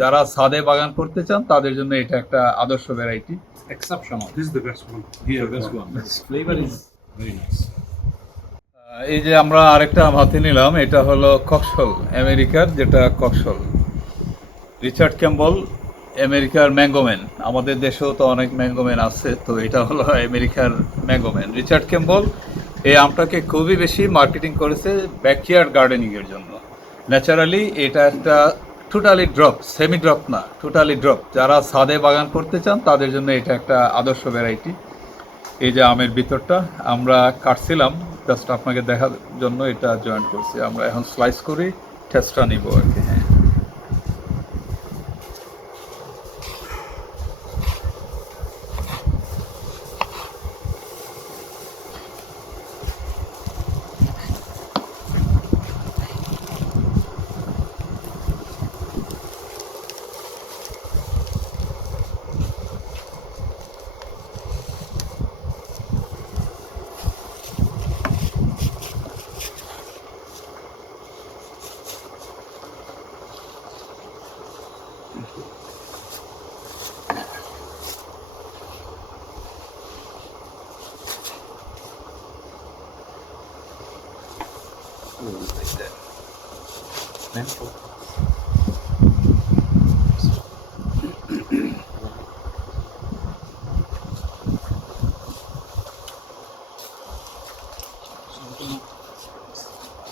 যারা ছাদে বাগান করতে চান তাদের জন্য এটা একটা আদর্শ variety. Exceptional. This is the best one. Here, best one. Its flavor is very nice. এই যে আমরা আরেকটা হাতে নিলাম, এটা হলো কক্সল, আমেরিকার যেটা কক্সল, রিচার্ড ক্যাম্বল, আমেরিকার ম্যাঙ্গোম্যান। আমাদের দেশেও তো অনেক ম্যাঙ্গোম্যান আছে, তো এটা হলো আমেরিকার ম্যাঙ্গোম্যান। রিচার্ড ক্যাম্বল এই আমটাকে খুবই বেশি মার্কেটিং করেছে ব্যাকইয়ার্ড গার্ডেনিংয়ের জন্য। ন্যাচারালি এটা একটা টোটালি ড্রপ, সেমি ড্রপ না, টোটালি ড্রপ। যারা ছাদে বাগান করতে চান তাদের জন্য এটা একটা আদর্শ ভ্যারাইটি। এই যে আমের ভিতরটা আমরা কাটছিলাম জাস্ট আপনাকে দেখার জন্য, এটা জয়েন করছি। আমরা এখন স্লাইস করি, টেস্টটা নিব আর কি। হ্যাঁ,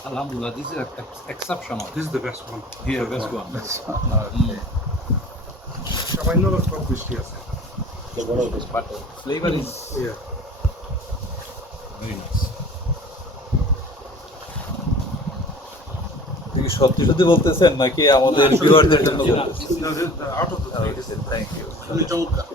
Alhamdulillah, this is exceptional. This is the best one. Here, best one. সামান্য টক মিষ্টি আছে। Flavor is Yeah. very nice. কি সত্যি সত্যি বলতেছেন নাকি আমাদের ভিউয়ারদের জন্য বলতেছেন? No, this is out of the three. Thank you. খুবই চমৎকার।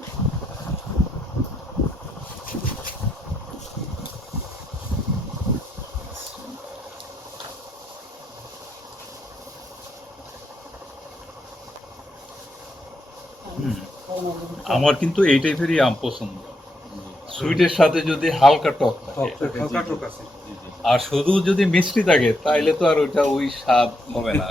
আমার কিন্তু এই টাইপেরই আম পছন্দ, সুইটের সাথে যদি হালকা টক থাকে, হালকা টক আছে। আর শুধু যদি মিষ্টি থাকে তাইলে তো আর ওইটা ওই স্বাদ হবে না।